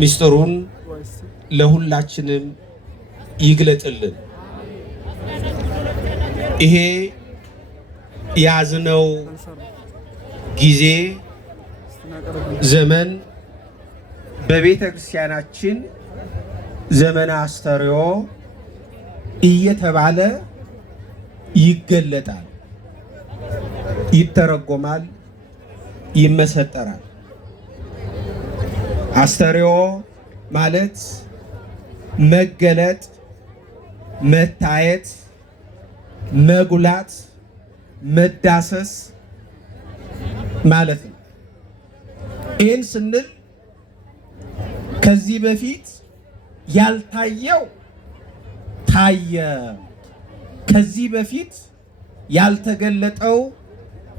ሚስጥሩን ለሁላችንም ይግለጥልን። ይሄ ያዝነው ጊዜ ዘመን በቤተ ክርስቲያናችን ዘመነ አስተርእዮ እየተባለ ይገለጣል፣ ይተረጎማል፣ ይመሰጠራል። አስተርእዮ ማለት መገለጥ፣ መታየት፣ መጉላት፣ መዳሰስ ማለት ነው። ይህን ስንል ከዚህ በፊት ያልታየው ታየ፣ ከዚህ በፊት ያልተገለጠው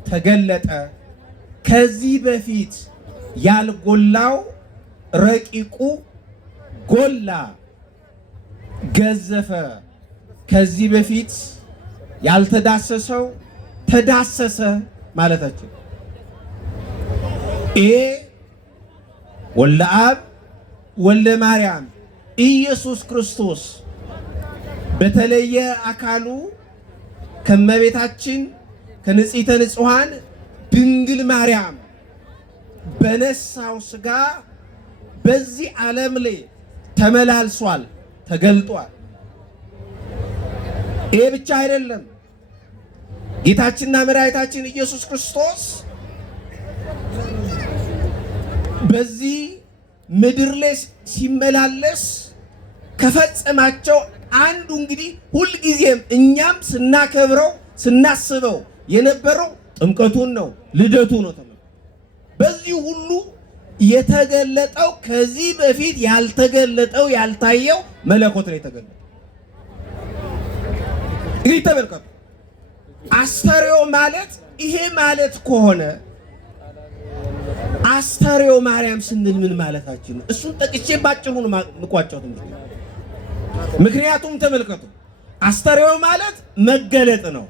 ተገለጠ፣ ከዚህ በፊት ያልጎላው ረቂቁ ጎላ፣ ገዘፈ፣ ከዚህ በፊት ያልተዳሰሰው ተዳሰሰ ማለታችን። ይሄ ወልደ አብ ወልደ ማርያም ኢየሱስ ክርስቶስ በተለየ አካሉ ከመቤታችን ከንጽሕተ ንጹሐን ድንግል ማርያም በነሳው ሥጋ በዚህ ዓለም ላይ ተመላልሷል፣ ተገልጧል። ይሄ ብቻ አይደለም። ጌታችንና መድኃኒታችን ኢየሱስ ክርስቶስ በዚህ ምድር ላይ ሲመላለስ ከፈጸማቸው አንዱ እንግዲህ ሁልጊዜም እኛም ስናከብረው ስናስበው የነበረው ጥምቀቱን ነው፣ ልደቱ ነው። በዚህ ሁሉ የተገለጠው ከዚህ በፊት ያልተገለጠው ያልታየው መለኮት ነው የተገለጠው። እንግዲህ ተመልከቱ፣ አስተርእዮ ማለት ይሄ ማለት ከሆነ አስተርእዮ ማርያም ስንል ምን ማለታችን ነው? እሱን ጠቅሼ ባጭሩ ነው የምቋጨው። ምክንያቱም ተመልከቱ፣ አስተርእዮ ማለት መገለጥ ነው፣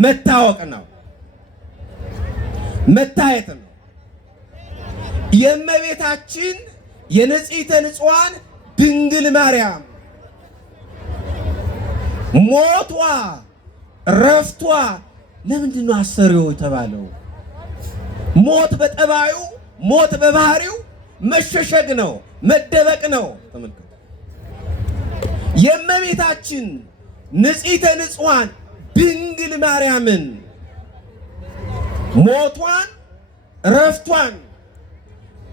መታወቅ ነው፣ መታየት ነው። የእመቤታችን የንጽሕተ ንጹሐን ድንግል ማርያም ሞቷ ረፍቷ ለምንድን ነው አስተርእዮ የተባለው? ሞት በጠባዩ ሞት በባህሪው መሸሸግ ነው፣ መደበቅ ነው። ተመልከቱ፣ የእመቤታችን ንጽሕተ ንጹሐን ድንግል ማርያምን ሞቷን ረፍቷን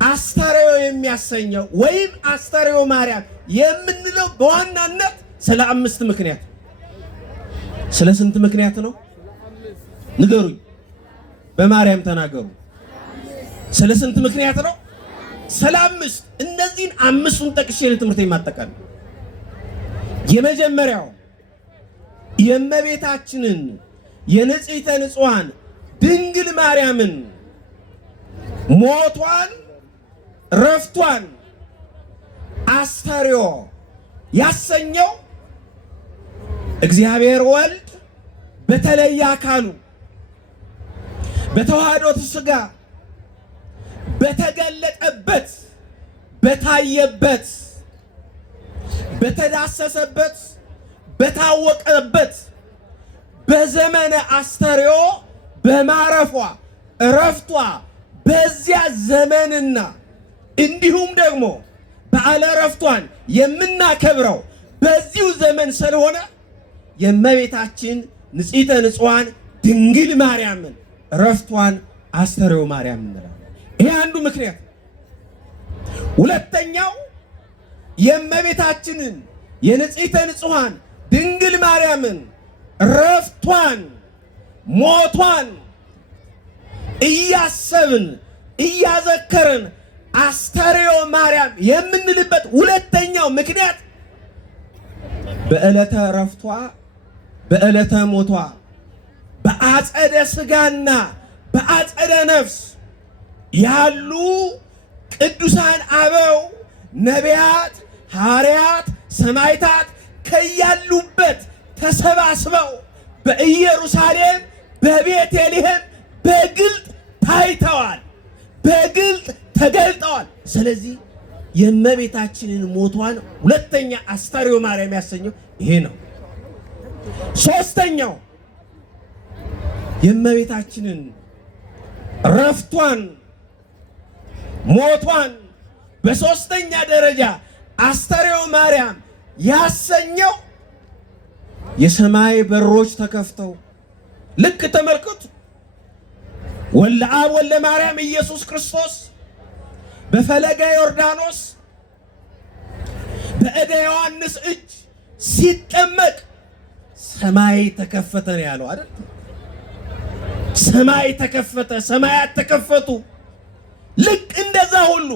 አስተርእዮ የሚያሰኘው ወይም አስተርእዮ ማርያም የምንለው በዋናነት ስለ 5 ምክንያት። ስለ ስንት ምክንያት ነው? ንገሩኝ፣ በማርያም ተናገሩ። ስለ ስንት ምክንያት ነው? ስለ 5። እነዚህን 5ቱን ጠቅሼ ለትምህርት የማጠቃል። የመጀመሪያው የእመቤታችንን የንጽሕተ ንጹሐን ድንግል ማርያምን ሞቷን ረፍቷን አስተርእዮ ያሰኘው እግዚአብሔር ወልድ በተለየ አካሉ በተዋህዶት ሥጋ በተገለጠበት፣ በታየበት፣ በተዳሰሰበት፣ በታወቀበት በዘመነ አስተርእዮ በማረፏ ረፍቷ በዚያ ዘመንና እንዲሁም ደግሞ በዓለ ረፍቷን የምናከብረው በዚሁ ዘመን ስለሆነ የእመቤታችን ንጽሕተ ንጹሐን ድንግል ማርያምን ረፍቷን አስተርእዮ ማርያም እንላለን። ይሄ አንዱ ምክንያት። ሁለተኛው የእመቤታችንን የንጽሕተ ንጹሐን ድንግል ማርያምን ረፍቷን ሞቷን እያሰብን እያዘከርን አስተርእዮ ማርያም የምንልበት ሁለተኛው ምክንያት በዕለተ ረፍቷ በዕለተ ሞቷ በአጸደ ሥጋና በአጸደ ነፍስ ያሉ ቅዱሳን አበው ነቢያት፣ ሐዋርያት፣ ሰማዕታት ከያሉበት ተሰባስበው በኢየሩሳሌም በቤተልሔም በግልጥ ታይተዋል፣ በግልጥ ተገልጠዋል። ስለዚህ የእመቤታችንን ሞቷን ሁለተኛ አስተርእዮ ማርያም ያሰኘው ይሄ ነው። ሶስተኛው የእመቤታችንን ረፍቷን ሞቷን በሶስተኛ ደረጃ አስተርእዮ ማርያም ያሰኘው የሰማይ በሮች ተከፍተው ልክ ተመልከቱ። ወልደ አብ ወልደ ማርያም ኢየሱስ ክርስቶስ በፈለገ ዮርዳኖስ በእደ ዮሐንስ እጅ ሲጠመቅ ሰማይ ተከፈተ ነው ያለው አይደል? ሰማይ ተከፈተ፣ ሰማያት ተከፈቱ። ልክ እንደዛ ሁሉ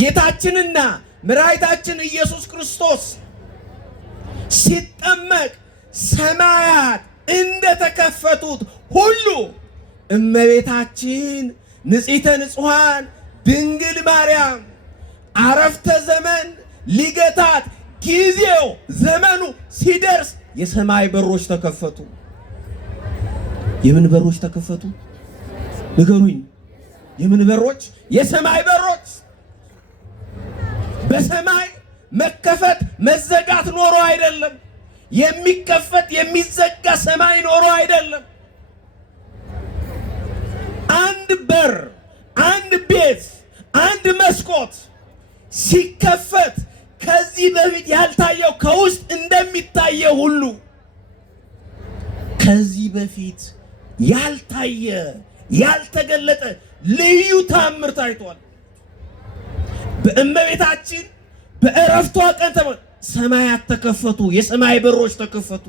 ጌታችንና መድኃኒታችን ኢየሱስ ክርስቶስ ሲጠመቅ ሰማያት እንደተከፈቱት ሁሉ እመቤታችን ንጽሕተ ንጹሐን ድንግል ማርያም አረፍተ ዘመን ሊገታት ጊዜው ዘመኑ ሲደርስ የሰማይ በሮች ተከፈቱ። የምን በሮች ተከፈቱ? ንገሩኝ። የምን በሮች? የሰማይ በሮች። በሰማይ መከፈት መዘጋት ኖሮ አይደለም። የሚከፈት የሚዘጋ ሰማይ ኖሮ አይደለም። አንድ በር፣ አንድ ቤት፣ አንድ መስኮት ሲከፈት ከዚህ በፊት ያልታየው ከውስጥ እንደሚታየው ሁሉ ከዚህ በፊት ያልታየ ያልተገለጠ ልዩ ታምር ታይቷል። በእመቤታችን በዕረፍቷ ቀን ሰማያት ተከፈቱ። የሰማይ በሮች ተከፈቱ።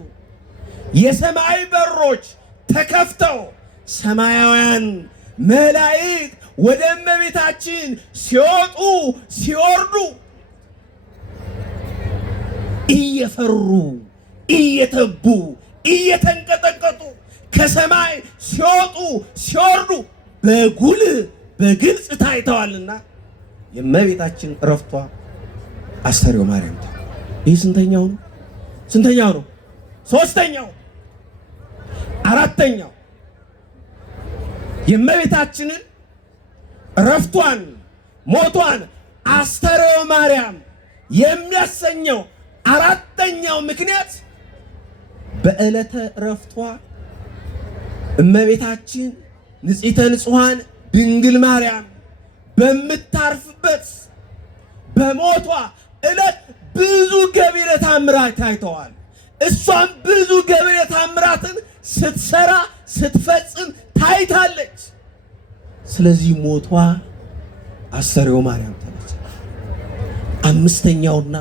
የሰማይ በሮች ተከፍተው ሰማያውያን መላእክት ወደ እመቤታችን ሲወጡ ሲወርዱ እየፈሩ እየተቡ እየተንቀጠቀጡ ከሰማይ ሲወጡ ሲወርዱ በጉልህ በግልጽ ታይተዋልና የእመቤታችን ዕረፍቷ አስተርእዮ ማርያም። ይህ ስንተኛው ነው? ስንተኛው ነው? ሶስተኛው። አራተኛው የእመቤታችንን ዕረፍቷን ሞቷን አስተርእዮ ማርያም የሚያሰኘው አራተኛው ምክንያት በዕለተ ዕረፍቷ እመቤታችን ንጽሕተ ንጹሐን ድንግል ማርያም በምታርፍበት በሞቷ ዕለት ብዙ ገቢረ ተአምራት ታይተዋል። እሷም ብዙ ገቢረ ተአምራትን ስትሰራ ስትፈጽም ታይታለች። ስለዚህ ሞቷ አስተርእዮ ማርያም ተባለ። አምስተኛውና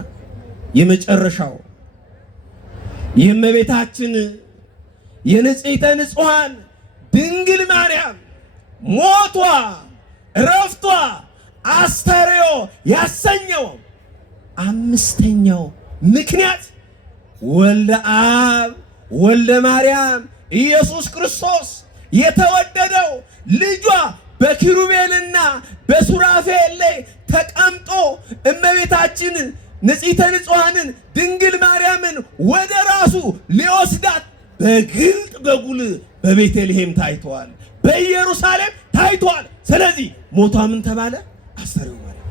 የመጨረሻው የእመቤታችን የንጽሕተ ንጹሐን ድንግል ማርያም ሞቷ ዕረፍቷ አስተርእዮ ያሰኘው አምስተኛው ምክንያት ወልደ አብ ወልደ ማርያም ኢየሱስ ክርስቶስ የተወደደው ልጇ በኪሩቤልና በሱራፌል ላይ ተቀምጦ እመቤታችን ንጽሕተ ንጹሐንን ድንግል ማርያምን ወደ ራሱ ሊወስዳት በግልጥ በጉልህ በቤተልሔም ታይቷል፣ በኢየሩሳሌም ታይቷል። ስለዚህ ሞቷ ምን ተባለ? አስተርእዮ ማርያም።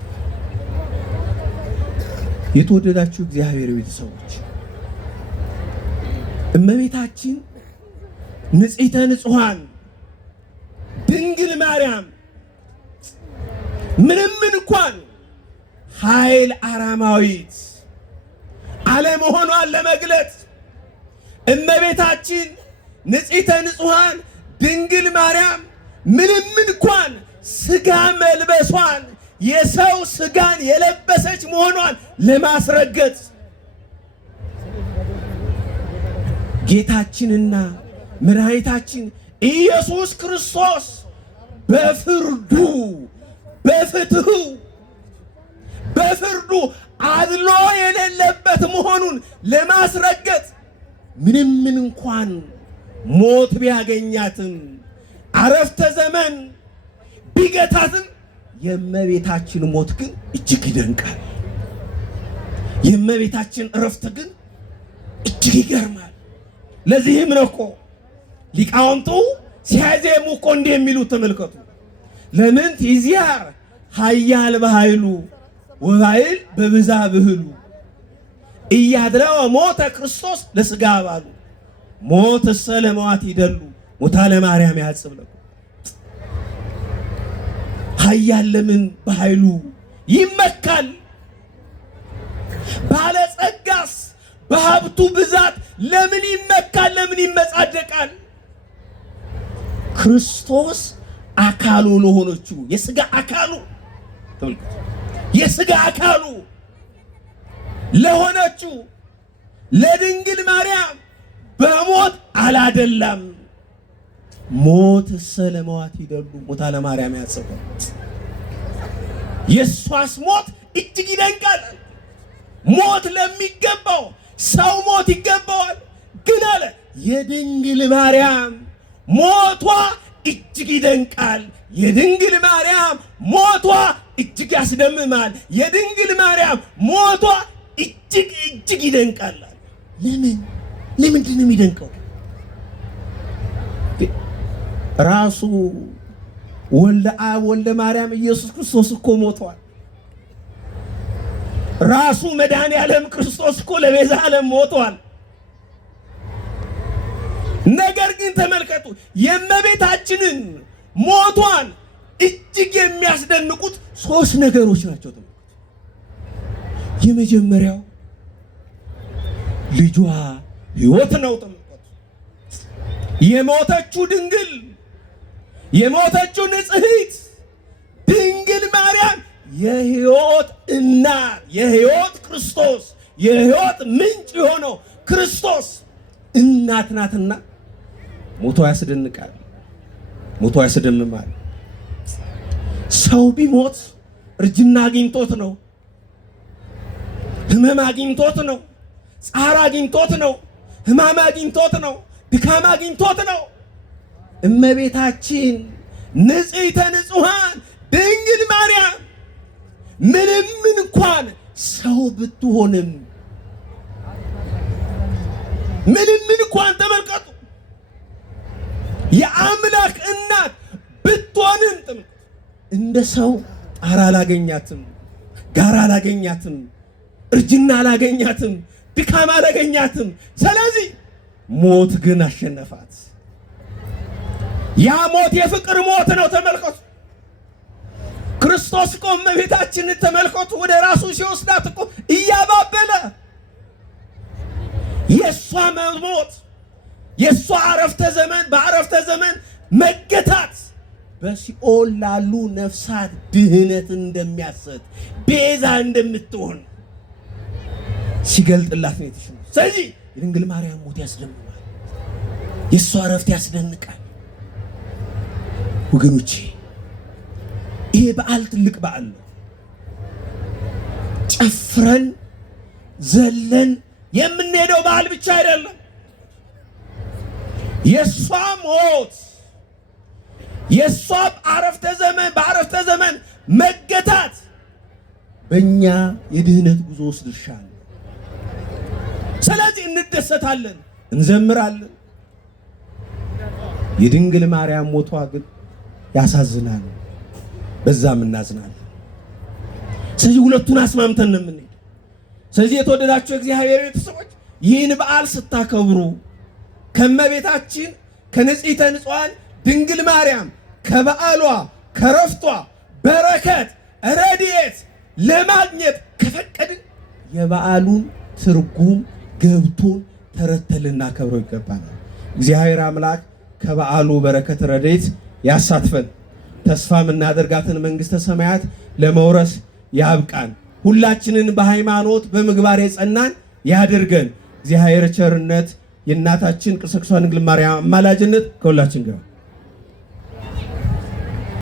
የተወደዳችሁ እግዚአብሔር ቤተሰቦች እመቤታችን ንጽሕተ ንጹሐን ድንግል ማርያም ምንም እንኳን ኃይል አራማዊት አለመሆኗን ለመግለጽ እመቤታችን ንጽሕተ ንጹሐን ድንግል ማርያም ምንም እንኳን ሥጋ መልበሷን የሰው ሥጋን የለበሰች መሆኗን ለማስረገጥ ጌታችንና መድኃኒታችን ኢየሱስ ክርስቶስ በፍርዱ በፍርዱ አድሎ የሌለበት መሆኑን ለማስረገጥ ምንም እንኳን ሞት ቢያገኛትም አረፍተ ዘመን ቢገታትም የእመቤታችን ሞት ግን እጅግ ይደንቃል። የእመቤታችን ዕረፍት ግን እጅግ ይገርማል። ለዚህም ነው እኮ ሊቃውንቱ ሲያዜሙ እኮ እንዲህ የሚሉት ተመልከቱ። ለምን ይዚያር ኃያል በኃይሉ ወባይል በብዛ ብህሉ እያድረወ ሞተ ክርስቶስ ለሥጋ ባሉ ሞት ሰለማዋት ይደሉ ሞታ ለማርያም ያጽብለ ኃያል ለምን በኃይሉ ይመካል ባለጸጋስ በሀብቱ ብዛት ለምን ይመካል? ለምን ይመጻደቃል? ክርስቶስ አካሉ ለሆነችው የሥጋ አካሉ የሥጋ አካሉ ለሆነችው ለድንግል ማርያም በሞት አላደላም። ሞት ሰለማዋት ይደሉ ሞታ ለማርያም ያጽብለ የሷስ ሞት እጅግ ይደንቃል። ሞት ለሚገባው ሰው ሞት ይገባዋል። ግን አለ የድንግል ማርያም ሞቷ እጅግ ይደንቃል። የድንግል ማርያም ሞቷ እጅግ ያስደምማል። የድንግል ማርያም ሞቷ እጅግ ይደንቃል። ለምንድን ነው የሚደንቀው? ራሱ ወልደ አብ ወልደ ማርያም ኢየሱስ ክርስቶስ እኮ ሞቷል። ራሱ መድኃኔ ዓለም ክርስቶስ እኮ ለቤዛ ዓለም ሞቷል። ነገር ግን ተመልከቱ የእመቤታችንን ሞቷን እጅግ የሚያስደንቁት ሶስት ነገሮች ናቸው። የመጀመሪያው ልጇ ሕይወት ነው። ተመልከቱ የሞተችው ድንግል የሞተችው ንጽሕት ድንግል ማርያም የሕይወት እናት የሕይወት ክርስቶስ የሕይወት ምንጭ የሆነው ክርስቶስ እናት ናትና ሞቷ ያስደንቃል። ሞቷ ያስደምማል። ሰው ቢሞት እርጅና አግኝቶት ነው፣ ሕመም አግኝቶት ነው፣ ጻር አግኝቶት ነው፣ ሕማም አግኝቶት ነው፣ ድካም አግኝቶት ነው። እመቤታችን ንጽሕተ ንጹሐን ድንግል ማርያም ምንም እንኳን ሰው ብትሆንም ምንም እንኳን ተመልከቱ የአምላክ እናት ብትሆንም እንደ ሰው ጣር አላገኛትም፣ ጋር አላገኛትም፣ እርጅና አላገኛትም፣ ድካም አላገኛትም። ስለዚህ ሞት ግን አሸነፋት። ያ ሞት የፍቅር ሞት ነው። ተመልከቱ ክርስቶስ እኮ እመቤታችንን ተመልከቱ ወደ ራሱ ሲወስዳት እኮ እያባበለ የሷ መሞት የሷ አረፍተ ዘመን በአረፍተ ዘመን መገታት በሲኦል ላሉ ነፍሳት ድህነት እንደሚያሰጥ ቤዛ እንደምትሆን ሲገልጥላት ነው የተሸነፈው። ስለዚህ የድንግል ማርያም ሞት ያስደምማል፣ የሷ አረፍት ያስደንቃል። ወገኖቼ ይሄ በዓል ትልቅ በዓል ነው። ጨፍረን ዘለን የምንሄደው በዓል ብቻ አይደለም። የሷ ሞት የሷ አረፍተ ዘመን በአረፍተ ዘመን መገታት በእኛ የድህነት ጉዞ ውስጥ ድርሻ ነው። ስለዚህ እንደሰታለን፣ እንዘምራለን። የድንግል ማርያም ሞቷ ግን ያሳዝናል፣ በዛም እናዝናለን። ስለዚህ ሁለቱን አስማምተን ነው የምንሄድ። ስለዚህ የተወደዳችሁ እግዚአብሔር ቤተሰቦች ይህን በዓል ስታከብሩ ከእመቤታችን ከንጽሕተ ንጹሐን ድንግል ማርያም ከበዓሏ ከረፍቷ በረከት ረድኤት ለማግኘት ከፈቀድን የበዓሉን ትርጉም ገብቶን ተረድተን ልናከብረው ይገባናል። እግዚአብሔር አምላክ ከበዓሉ በረከት ረድኤት ያሳትፈን። ተስፋ የምናደርጋትን መንግሥተ ሰማያት ለመውረስ ያብቃን። ሁላችንን በሃይማኖት በምግባር የጸናን ያድርገን። እግዚአብሔር ቸርነት የእናታችን ቅድስት ድንግል ማርያም አማላጅነት ከሁላችን ጋር